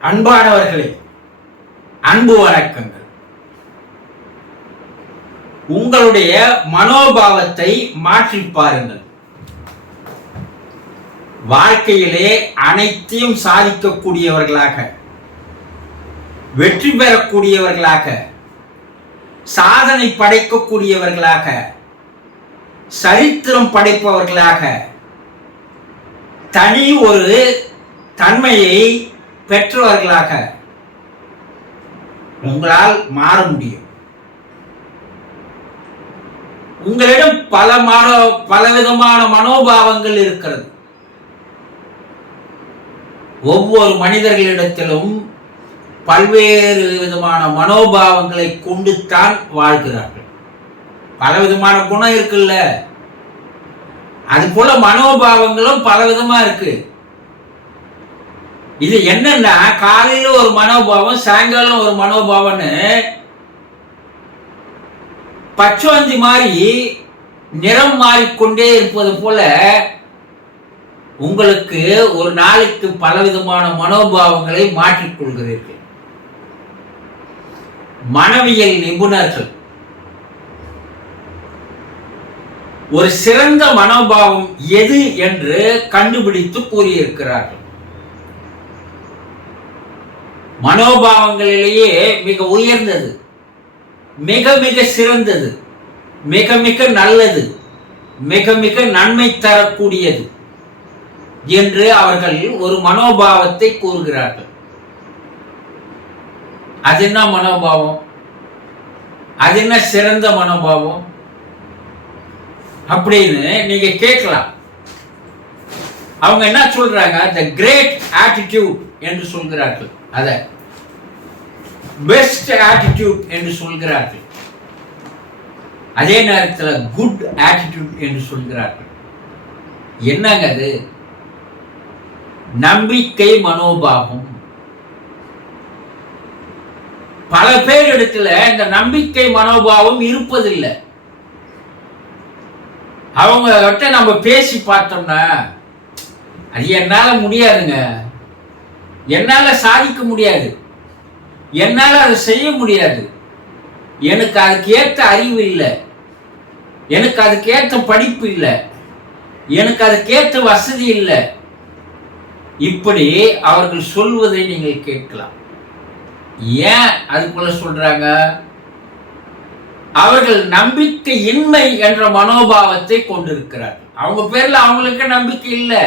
அன்பானவர்களே, அன்பு வணக்கங்கள். உங்களுடைய மனோபாவத்தை மாற்றி பாருங்கள். வாழ்க்கையிலே அனைத்தையும் சாதிக்கக்கூடியவர்களாக, வெற்றி பெறக்கூடியவர்களாக, சாதனை படைக்கக்கூடியவர்களாக, சரித்திரம் படைப்பவர்களாக, தனி ஒரு தன்மையை பெற்றவர்களாக உங்களால் மாற முடியும். உங்களிடம் பலவிதமான மனோபாவங்கள் இருக்கிறது. ஒவ்வொரு மனிதர்களிடத்திலும் பல்வேறு விதமான மனோபாவங்களை கொண்டு தான் வாழ்கிறார்கள். பலவிதமான குணம் இருக்குல்ல, அது போல மனோபாவங்களும் பலவிதமா இருக்கு. இது என்னன்னா, காலையில ஒரு மனோபாவம், சாயங்காலம் ஒரு மனோபாவம்னு பச்சோந்தி மாதிரி நிறம் மாறிக்கொண்டே இருப்பது போல உங்களுக்கு ஒரு நாளைக்கு பலவிதமான மனோபாவங்களை மாற்றிக்கொள்கிறீர்கள். மனவியல் நிபுணர்கள் ஒரு சிறந்த மனோபாவம் எது என்று கண்டுபிடித்து கூறியிருக்கிறார்கள். மனோபாவங்களிலேயே மிக உயர்ந்தது, மிக மிக சிறந்தது, மிக மிக நல்லது, மிக மிக நன்மை தரக்கூடியது என்று அவர்கள் ஒரு மனோபாவத்தை கூறுகிறார்கள். அது என்ன மனோபாவம்? அது என்ன சிறந்த மனோபாவம் அப்படின்னு நீங்க கேட்கலாம். அவங்க என்ன சொல்றாங்க? தி கிரேட் ஆட்டிடியூட் என்று சொல்கிறார்கள், அத பெஸ்ட் ஆட்டிடியூட் என்று சொல்கிறார்கள். அதே நேரத்தில் குட் ஆட்டிடியூட் என்று சொல்கிறார்கள். என்னங்க அது? நம்பிக்கை மனோபாவம். பல பேர் இடத்துல இந்த நம்பிக்கை மனோபாவம் இருப்பதில்லை. அவங்க கிட்ட நம்ம பேசி பார்த்தோம்னா, அது என்னால முடியாதுங்க, என்னால சாதிக்க முடியாது, என்னால அதை செய்ய முடியாது, எனக்கு அதுக்கு ஏற்ற அறிவு இல்லை, எனக்கு அதுக்கு ஏற்ற படிப்பு இல்லை, எனக்கு அதுக்கு ஏற்ற வசதி இல்லை, இப்படி அவர்கள் சொல்வதை நீங்கள் கேட்கலாம். ஏன் அது போல சொல்றாங்க? அவர்கள் நம்பிக்கையின்மை என்ற மனோபாவத்தை கொண்டிருக்கிறார்கள். அவங்க பேர்ல அவங்களுக்கு நம்பிக்கை இல்லை.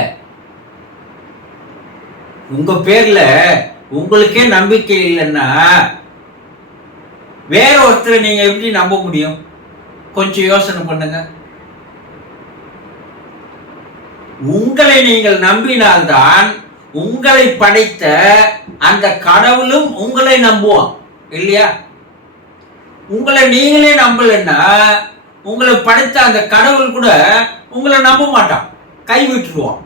உங்க பேர்ல உங்களுக்கே நம்பிக்கை இல்லைன்னா வேற ஒருத்தரை நீங்க எப்படி நம்ப முடியும்? கொஞ்சம் யோசனை பண்ணுங்க. உங்களை நீங்கள் நம்பினால்தான் உங்களை படைத்த அந்த கடவுளும் உங்களை நம்புவான், இல்லையா? உங்களை நீங்களே நம்பலன்னா உங்களை படைத்த அந்த கடவுள் கூட உங்களை நம்ப மாட்டான், கைவிட்டுருவான்.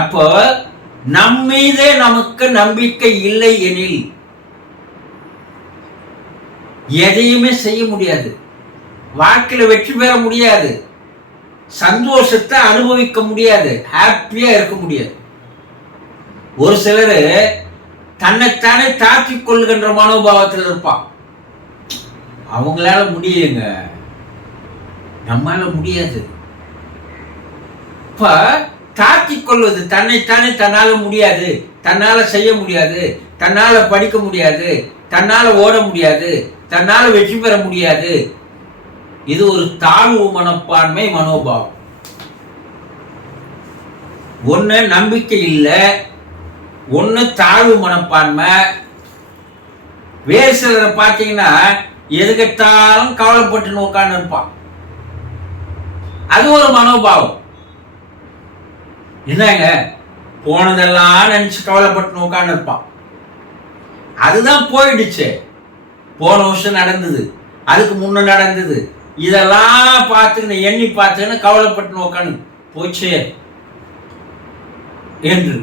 அப்போ நம்மீதே நமக்கு நம்பிக்கை இல்லை எனில் எதையுமே செய்ய முடியாது, வாழ்க்கையில வெற்றி பெற முடியாது, சந்தோஷத்தை அனுபவிக்க முடியாது, ஹாப்பியா இருக்க முடியாது. ஒரு சிலர் தன்னைத்தானே தாக்கிக் கொள்கின்ற மனோபாவத்தில் இருப்பான். அவங்களால முடியுங்க, நம்மளால முடியாது. இப்ப தாக்கிக் கொள்வது, தன்னைத்தானே தன்னால முடியாது, தன்னால செய்ய முடியாது, தன்னால படிக்க முடியாது, தன்னால ஓட முடியாது, தன்னால வெற்றி பெற முடியாது, இது ஒரு தாழ்வு மனப்பான்மை மனோபாவம். ஒண்ணு நம்பிக்கை இல்லை, ஒண்ணு தாழ்வு மனப்பான்மை. வேறு சிலரை பார்த்தீங்கன்னா எதுக்கெட்டாலும் கவலைப்பட்டு உட்கார்ந்து இருப்பான், அது ஒரு மனோபாவம். என்னங்க, போனதெல்லாம் நினைச்சு கவலைப்பட்டு உட்கார்ந்து இருப்பான். அதுதான் போயிடுச்சு. போன வருஷம் நடந்தது, அதுக்கு முன்ன நடந்தது, இதெல்லாம் பார்த்துன்னு எண்ணி பார்த்துன்னு கவலைப்பட்டு உட்காந்து போச்சு என்று.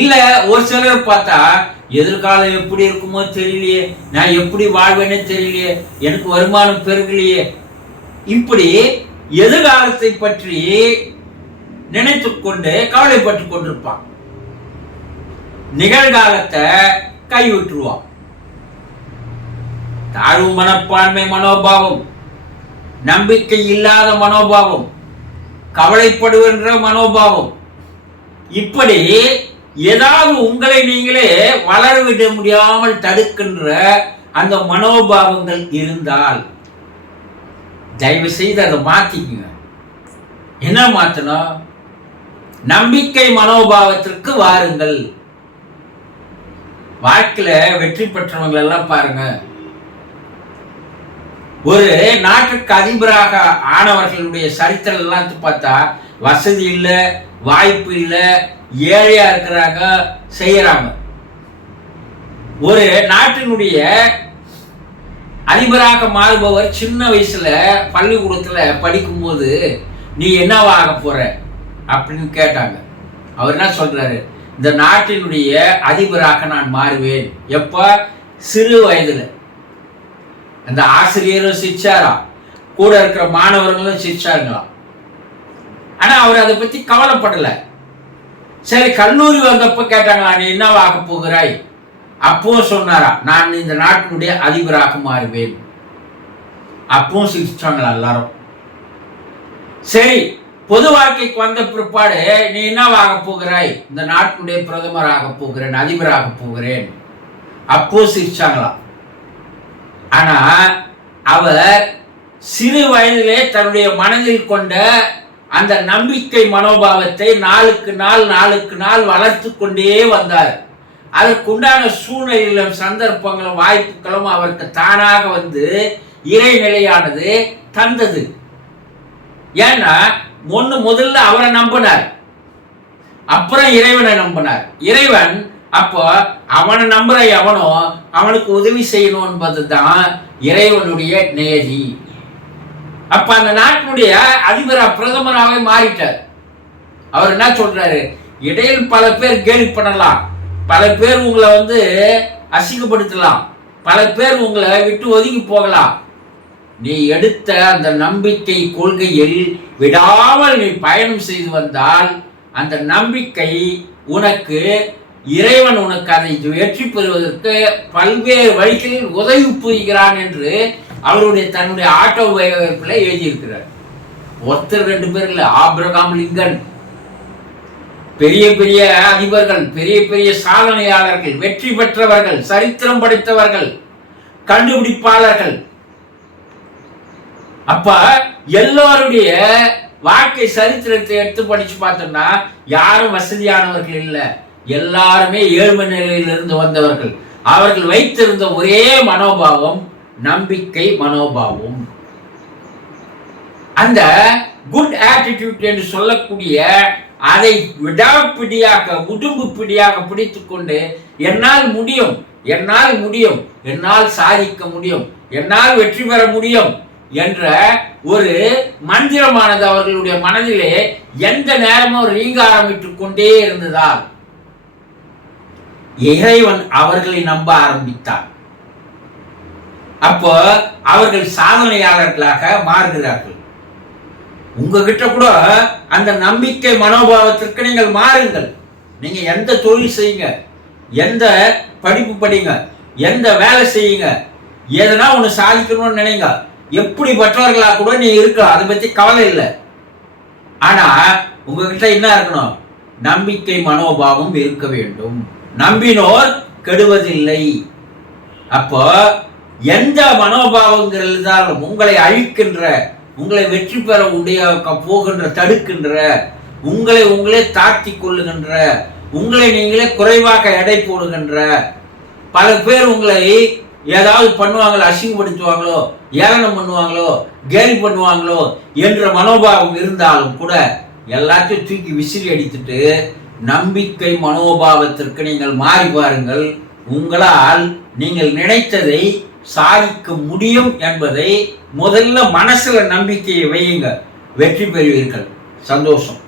இல்ல, ஒரு சிலர் பார்த்தா எதிர்காலம் எப்படி இருக்குமோ தெரியலையே, நான் எப்படி வாழ்வேன்னு தெரியலையே, எனக்கு வருமானம் பெருகலையே, இப்படி எதிர்காலத்தை பற்றி நினைத்துக் கொண்டு கவலைப்பட்டுக் கொண்டிருப்பான். நிகழ்காலத்தை கைவிட்டுருவான். தாழ்வு மனப்பான்மை மனோபாவம், நம்பிக்கை இல்லாத மனோபாவம், கவலைப்படுகின்ற மனோபாவம், இப்படி ஏதாவது உங்களை நீங்களே வளரவிட முடியாமல் தடுக்கின்ற அந்த மனோபாவங்கள் இருந்தால் தயவு செய்து அதை மாத்திக்குங்க. என்ன மாத்தணும்? நம்பிக்கை மனோபாவத்திற்கு வாருங்கள். வாழ்க்கையில வெற்றி பெற்றவங்க எல்லாம் பாருங்க, ஒரு நாட்டுக்கு அதிபராக ஆனவர்களுடைய சரித்திரம் எல்லாம் பார்த்தா வசதி இல்லை, வாய்ப்பு இல்லை, ஏழையா இருக்கிறாங்க, செய்யறாங்க. ஒரு நாட்டினுடைய அதிபராக மாறுபவர் சின்ன வயசுல பள்ளிக்கூடத்துல படிக்கும்போது நீ என்னவாக போற அப்படின்னு கேட்டாங்க. அவர் என்ன சொல்றாரு? இந்த நாட்டினுடைய அதிபராக நான் மாறுவேன். எப்ப? சிறு வயதுல. அந்த ஆசிரியரும் சிரிச்சாராம், கூட இருக்கிற மாணவர்களும் சிரிச்சாங்களாம். ஆனா அவர் அதை பத்தி கவலைப்படல. சரி, கல்லூரி வந்தப்ப கேட்டாங்களா, நீ என்னவாக போகிறாய்? அப்போ சொன்னாரா, நான் இந்த நாட்டினுடைய அதிபராக மாறுவேன். அப்பவும் சிரிச்சாங்களா எல்லாரும். சரி, பொது வாழ்க்கைக்கு வந்த பிற்பாடு நீ என்னவாக போகிறாய்? இந்த நாட்டினுடைய பிரதமராக போகிறேன், அதிபராக போகிறேன். அப்போ சிரிச்சாங்களாம். ஆனா அவர் சிறு வயதிலே தன்னுடைய மனதில் கொண்ட அந்த நம்பிக்கை மனோபாவத்தை நாளுக்கு நாள் வளர்த்து கொண்டே வந்தார். அதற்குண்டான சூழ்நிலையிலும் சந்தர்ப்பங்களும் வாய்ப்புகளும் அவருக்கு தானாக வந்து இறைநிலையானது தந்தது. ஏன்னா முதல்ல அவரை நம்பினார், அப்புறம் இறைவனை நம்பினார். இறைவன் அப்போ அவனை நம்புற எவனோ அவனுக்கு உதவி செய்யணும் என்பதுதான் இறைவனுடைய நியதி. அப்ப அந்த நாட்டினுடைய அதிபரா பிரதமராகவே மாறிட்டார். அவர் என்ன சொல்றாரு? இடையில் பல பேர் கேலி பண்ணலாம், பல பேர் உங்களை அசிங்கப்படுத்தலாம், பல பேர் உங்களை விட்டு ஒதுங்கி போகலாம். நீ எடுத்த அந்த நம்பிக்கை கொள்கையில் விடாமல் நீ பயணம் செய்து வந்தால் அந்த நம்பிக்கை உனக்கு, இறைவன் உனக்கு அதை வெற்றி பெறுவதற்கு பல்வேறு வழிகளில் உதவி புரிகிறான் என்று அவருடைய தன்னுடைய ஆட்டோபயோகிராஃபில எழுதியிருக்கிறார். ஒருத்தர் ரெண்டு பேர் இல்லை, ஆபிரகாம் லிங்கன், பெரிய பெரிய அதிபர்கள், பெரிய பெரிய சாதனையாளர்கள், வெற்றி பெற்றவர்கள், சரித்திரம் படைத்தவர்கள், கண்டுபிடிப்பாளர்கள். அப்ப எல்லோருடைய வாழ்க்கை சரித்திரத்தை எடுத்து படிச்சு பார்த்தோம்னா யாரும் வசதியானவர்கள் இல்லை, எல்லாருமே ஏழ்மை நிலையிலிருந்து வந்தவர்கள். அவர்கள் வைத்திருந்த ஒரே மனோபாவம் நம்பிக்கை மனோபாவம். அந்த குட் ஆட்டிடியூட் என்று சொல்லக்கூடிய அதை விடாப்பிடியாக உடும்பு பிடியாக பிடித்துக் கொண்டு என்னால் முடியும், என்னால் முடியும், என்னால் சாதிக்க முடியும், என்னால் வெற்றி பெற முடியும் என்ற ஒரு மந்திரமானது அவர்களுடைய மனதிலே எந்த நேரமும் ரீங்க ஆரம்பித்துக் கொண்டே இருந்ததால் இறைவன் அவர்களை நம்ப ஆரம்பித்தார். அப்போ அவர்கள் சாதனையாளர்களாக மாறுகிறார்கள். உங்ககிட்ட கூட அந்த நம்பிக்கை மனோபாவத்திற்கு நீங்கள் மாறுங்கள். நீங்க எந்த தொழில் செய்யுங்க, எந்த படிப்பு படிங்க, எந்த வேலை செய்யுங்க, எதனா ஒன்று சாதிக்கணும்னு நினைங்க, எப்படிப்பட்டவர்களா கூட நீ இருக்கலாம், அதை பத்தி கவலை இல்லை. ஆனா உங்ககிட்ட என்ன இருக்கணும்? நம்பிக்கை மனோபாவம் இருக்க வேண்டும். நம்பினோர் கெடுவதில்லை. அப்போ எந்த மனோபாவங்கள் இருந்தாலும் உங்களை அழிக்கின்ற, உங்களை வெற்றி பெற போகின்ற, தடுக்கின்ற, உங்களே தாழ்த்தி கொள்ளுகின்ற, உங்களை நீங்களே குறைவாக எடை போடுகின்ற, பல பேர் உங்களை ஏதாவது பண்ணுவாங்களோ, அசிங்கப்படுத்துவாங்களோ, ஏளனம் பண்ணுவாங்களோ, கேலி பண்ணுவாங்களோ என்ற மனோபாவம் இருந்தாலும் கூட எல்லாத்தையும் தூக்கி விசிறி அடித்துட்டு நம்பிக்கை மனோபாவத்திற்கு நீங்கள் மாறி பாருங்கள். உங்களால் நீங்கள் நினைத்ததை சாதிக்க முடியும் என்பதை முதல்ல மனசுல நம்பிக்கையை வையுங்க, வெற்றி பெறுவீர்கள். சந்தோஷம்.